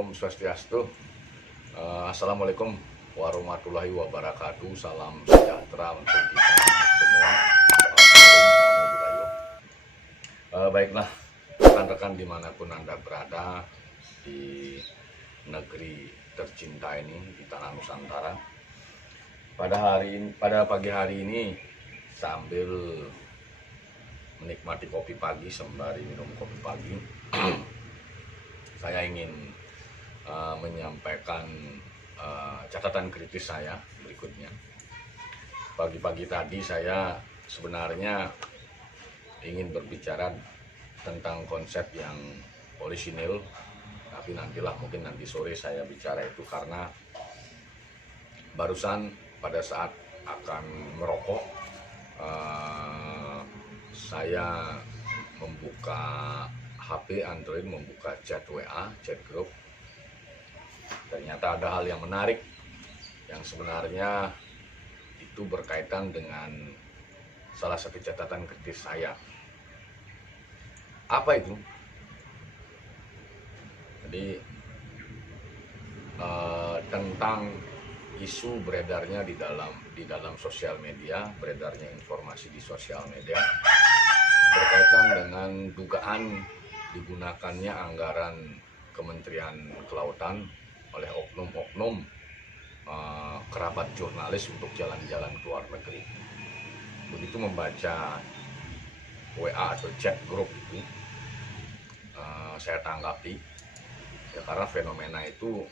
Om Swastiastu. Assalamualaikum warahmatullahi wabarakatuh. Salam sejahtera untuk kita semua. Namo Buddhaya. Baiklah, rekan-rekan dimanapun Anda berada di negeri tercinta ini, di tanah Nusantara. Pada pagi hari ini, sambil menikmati kopi pagi sembari minum kopi pagi, saya ingin menyampaikan catatan kritis saya berikutnya. Pagi-pagi tadi saya sebenarnya ingin berbicara tentang konsep yang orisinil, tapi mungkin nanti sore saya bicara itu, karena barusan pada saat akan merokok saya membuka HP Android, membuka chat WA, chat grup. Ternyata ada hal yang menarik yang sebenarnya itu berkaitan dengan salah satu catatan kritis saya. Apa itu? Jadi tentang isu beredarnya di dalam sosial media, beredarnya informasi di sosial media berkaitan dengan dugaan digunakannya anggaran Kementerian Kelautan oleh oknum-oknum kerabat jurnalis untuk jalan-jalan ke luar negeri. Begitu membaca WA atau chat grup itu, saya tanggapi, ya, karena fenomena itu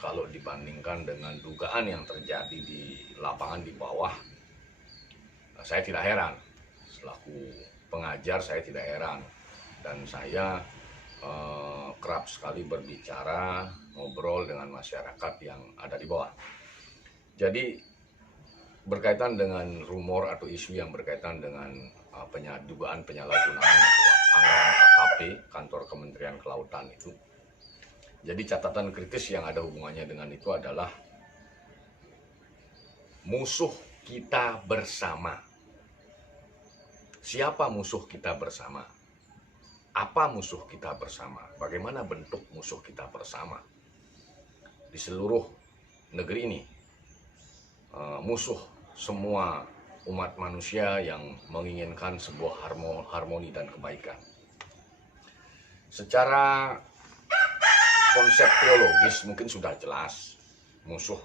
kalau dibandingkan dengan dugaan yang terjadi di lapangan di bawah, saya tidak heran. Selaku pengajar saya tidak heran, dan saya kerap sekali berbicara, ngobrol dengan masyarakat yang ada di bawah. Jadi berkaitan dengan rumor atau isu yang berkaitan dengan dugaan penyalahgunaan anggaran KKP, kantor Kementerian Kelautan itu. Jadi catatan kritis yang ada hubungannya dengan itu adalah musuh kita bersama. Siapa musuh kita bersama? Apa musuh kita bersama? Bagaimana bentuk musuh kita bersama? Di seluruh negeri ini, musuh semua umat manusia yang menginginkan sebuah harmoni dan kebaikan. Secara konsep teologis mungkin sudah jelas, musuh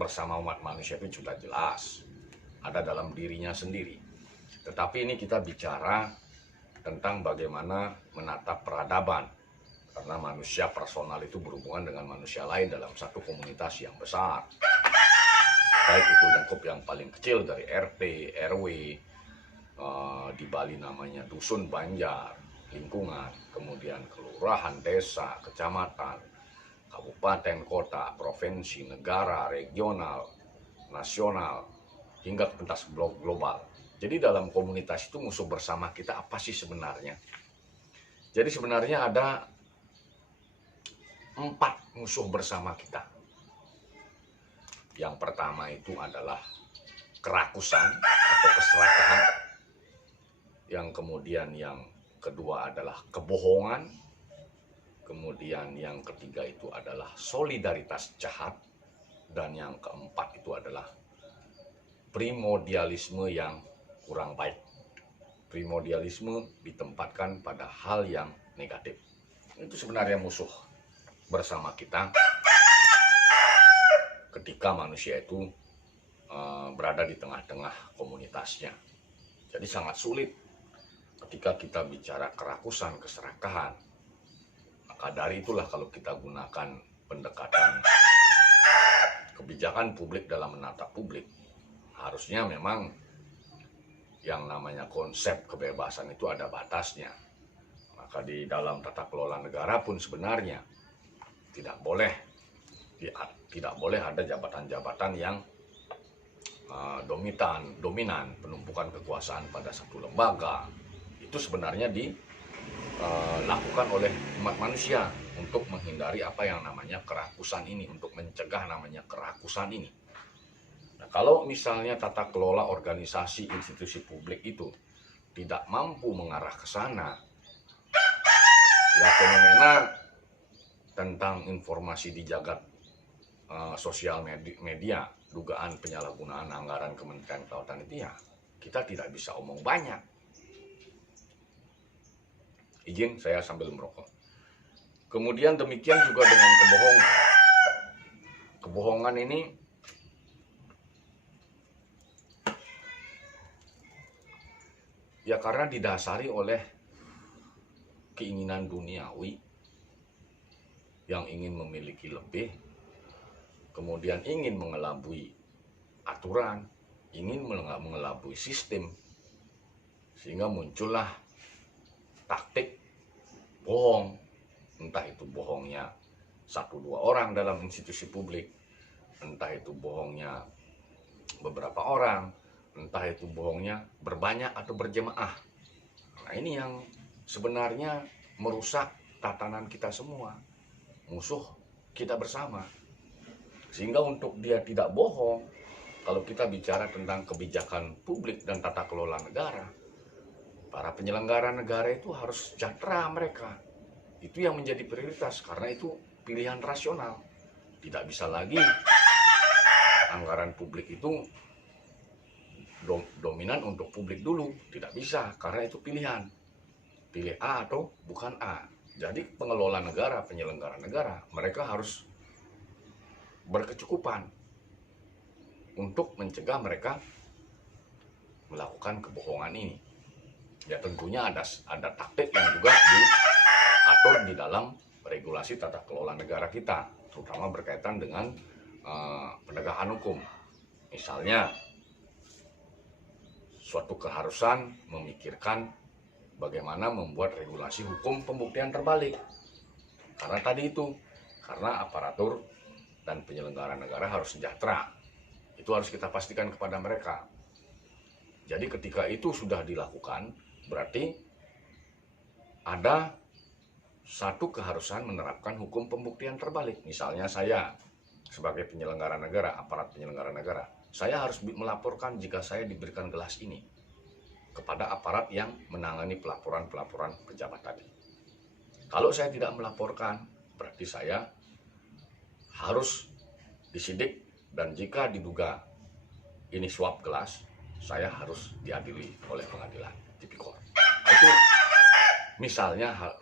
bersama umat manusia itu sudah jelas, ada dalam dirinya sendiri. Tetapi ini kita bicara tentang bagaimana menatap peradaban, karena manusia personal itu berhubungan dengan manusia lain dalam satu komunitas yang besar, baik itu lingkup yang paling kecil dari RT, RW, di Bali namanya dusun, banjar, lingkungan, kemudian kelurahan, desa, kecamatan, kabupaten, kota, provinsi, negara, regional, nasional, hingga ke pentas global. Jadi dalam komunitas itu musuh bersama kita apa sih sebenarnya? Jadi sebenarnya ada 4 musuh bersama kita. Yang pertama itu adalah kerakusan atau keserakahan. Yang kemudian yang kedua adalah kebohongan. Kemudian yang ketiga itu adalah solidaritas jahat. Dan yang keempat itu adalah primordialisme yang kurang baik. Primordialisme ditempatkan pada hal yang negatif. Itu sebenarnya musuh bersama kita ketika manusia itu berada di tengah-tengah komunitasnya. Jadi sangat sulit ketika kita bicara kerakusan, keserakahan. Maka dari itulah kalau kita gunakan pendekatan kebijakan publik dalam menatap publik, harusnya memang yang namanya konsep kebebasan itu ada batasnya. Maka di dalam tata kelola negara pun sebenarnya tidak boleh ada jabatan-jabatan yang dominan, penumpukan kekuasaan pada satu lembaga. Itu sebenarnya dilakukan oleh umat manusia untuk menghindari apa yang namanya kerakusan ini, untuk mencegah namanya kerakusan ini. Nah, kalau misalnya tata kelola organisasi institusi publik itu tidak mampu mengarah ke sana, ya fenomena tentang informasi di jagat sosial media, dugaan penyalahgunaan anggaran Kementerian Kelautan itu ya kita tidak bisa omong banyak. Izin saya sambil merokok. Kemudian demikian juga dengan kebohongan. Kebohongan ini ya karena didasari oleh keinginan duniawi yang ingin memiliki lebih, kemudian ingin mengelabui aturan, ingin mengelabui sistem, sehingga muncullah taktik bohong. Entah itu bohongnya 1-2 orang dalam institusi publik, entah itu bohongnya beberapa orang, entah itu bohongnya berbanyak atau berjemaah. Nah, ini yang sebenarnya merusak tatanan kita semua, musuh kita bersama. Sehingga untuk dia tidak bohong, kalau kita bicara tentang kebijakan publik dan tata kelola negara, para penyelenggara negara itu harus sejahtera mereka. Itu yang menjadi prioritas, karena itu pilihan rasional. Tidak bisa lagi anggaran publik itu dominan untuk publik dulu. Tidak bisa, karena itu pilihan. Pilih A atau bukan A. Jadi pengelola negara, penyelenggara negara, mereka harus berkecukupan untuk mencegah mereka melakukan kebohongan ini. Ya tentunya ada taktik yang juga diatur di dalam regulasi tata kelola negara kita, terutama berkaitan dengan penegakan hukum. Misalnya, suatu keharusan memikirkan bagaimana membuat regulasi hukum pembuktian terbalik. Karena tadi itu, karena aparatur dan penyelenggara negara harus sejahtera. Itu harus kita pastikan kepada mereka. Jadi ketika itu sudah dilakukan, berarti ada satu keharusan menerapkan hukum pembuktian terbalik. Misalnya saya sebagai penyelenggara negara, aparat penyelenggara negara, saya harus melaporkan jika saya diberikan gelas ini kepada aparat yang menangani pelaporan-pelaporan pejabat tadi. Kalau saya tidak melaporkan, berarti saya harus disidik, dan jika diduga ini suap gelas, saya harus diadili oleh pengadilan tipikor. Itu misalnya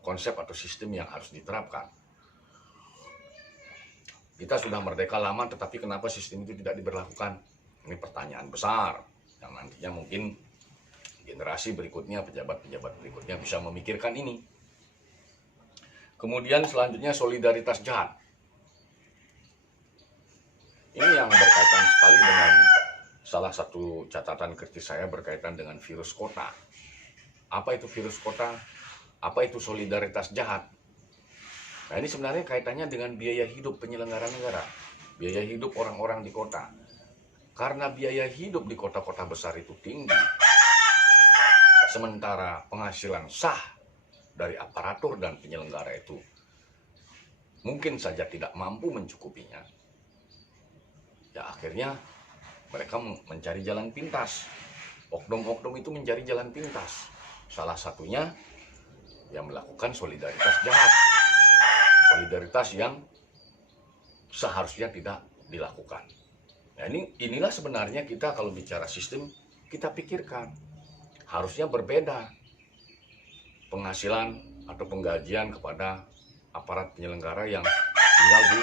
konsep atau sistem yang harus diterapkan. Kita sudah merdeka lama, tetapi kenapa sistem itu tidak diberlakukan? Ini pertanyaan besar yang nantinya mungkin generasi berikutnya, pejabat-pejabat berikutnya bisa memikirkan ini. Kemudian selanjutnya solidaritas jahat. Ini yang berkaitan sekali dengan salah satu catatan kritis saya berkaitan dengan virus kota. Apa itu virus kota? Apa itu solidaritas jahat? Nah, ini sebenarnya kaitannya dengan biaya hidup penyelenggara negara, biaya hidup orang-orang di kota. Karena biaya hidup di kota-kota besar itu tinggi, sementara penghasilan sah dari aparatur dan penyelenggara itu mungkin saja tidak mampu mencukupinya, ya akhirnya mereka mencari jalan pintas. Oknum-oknum itu mencari jalan pintas. Salah satunya yang melakukan solidaritas jahat. Solidaritas yang seharusnya tidak dilakukan. Nah, inilah sebenarnya kita kalau bicara sistem, kita pikirkan harusnya berbeda penghasilan atau penggajian kepada aparat penyelenggara yang tinggal di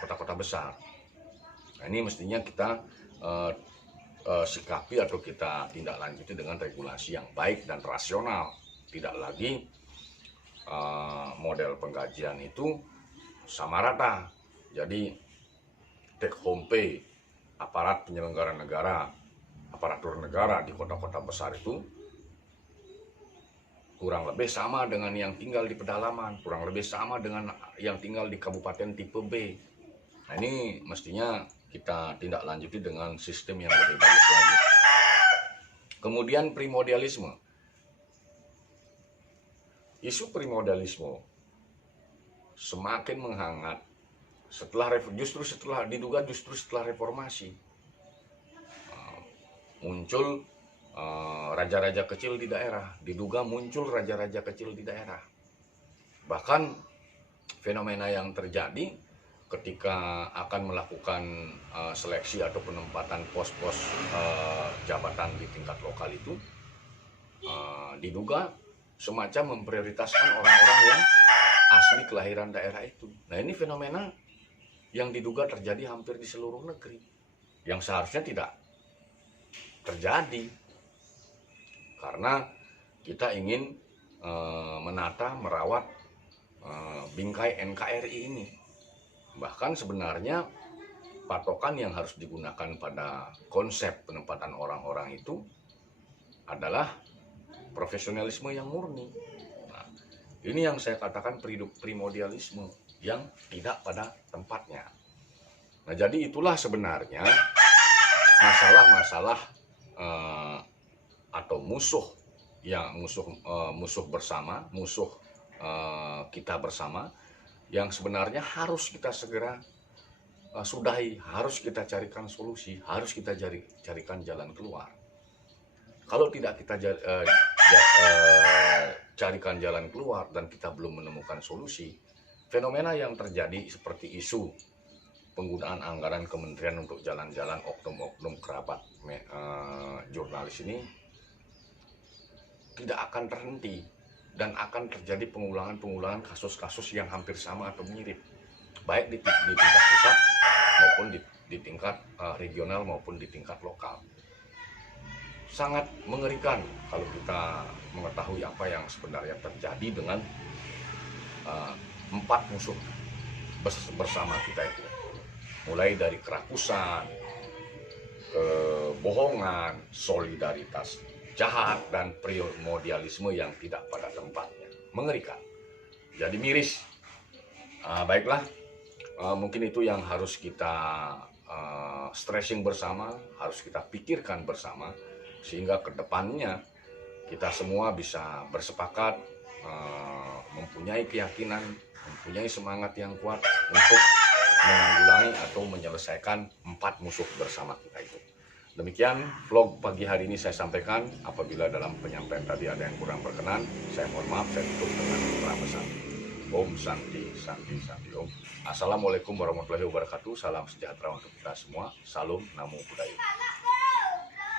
kota-kota besar. Nah, ini mestinya kita sikapi atau kita tindak lanjuti dengan regulasi yang baik dan rasional. Tidak lagi model penggajian itu sama rata. Jadi take home pay aparat penyelenggara negara, aparatur negara di kota-kota besar itu kurang lebih sama dengan yang tinggal di pedalaman, kurang lebih sama dengan yang tinggal di kabupaten tipe B. Nah, ini mestinya kita tindak lanjuti dengan sistem yang lebih bagus lagi. Kemudian primordialisme. Isu primordialisme semakin menghangat justru setelah reformasi. Muncul raja-raja kecil di daerah, diduga muncul raja-raja kecil di daerah. Bahkan fenomena yang terjadi ketika akan melakukan seleksi atau penempatan pos-pos jabatan di tingkat lokal itu diduga semacam memprioritaskan orang-orang yang asli kelahiran daerah itu. Nah, ini fenomena yang diduga terjadi hampir di seluruh negeri, yang seharusnya tidak terjadi, karena kita ingin menata, merawat bingkai NKRI ini. Bahkan sebenarnya patokan yang harus digunakan pada konsep penempatan orang-orang itu adalah profesionalisme yang murni. Nah, ini yang saya katakan primordialisme yang tidak pada tempatnya. Nah, jadi itulah sebenarnya masalah-masalah atau musuh bersama, kita bersama, yang sebenarnya harus kita segera sudahi, harus kita carikan solusi, harus kita carikan jalan keluar. Kalau tidak kita carikan jalan keluar dan kita belum menemukan solusi, fenomena yang terjadi seperti isu penggunaan anggaran kementerian untuk jalan-jalan oknum-oknum kerabat jurnalis ini tidak akan terhenti, dan akan terjadi pengulangan kasus-kasus yang hampir sama atau mirip, baik di tingkat pusat maupun di tingkat regional maupun di tingkat lokal. Sangat mengerikan kalau kita mengetahui apa yang sebenarnya terjadi dengan 4 musuh bersama kita itu, mulai dari kerakusan, kebohongan, solidaritas jahat, dan primordialisme yang tidak pada tempatnya. Mengerikan, jadi miris. Baiklah, mungkin itu yang harus kita stressing bersama, harus kita pikirkan bersama, sehingga kedepannya kita semua bisa bersepakat, mempunyai keyakinan, mempunyai semangat yang kuat untuk menanggulangi atau menyelesaikan 4 musuh bersama kita itu. Demikian vlog pagi hari ini saya sampaikan. Apabila dalam penyampaian tadi ada yang kurang berkenan, saya mohon maaf. Saya tutup dengan pesan. Om Santi, Santi, Santi Om. Assalamualaikum warahmatullahi wabarakatuh. Salam sejahtera untuk kita semua. Salam Namo Buddhaya.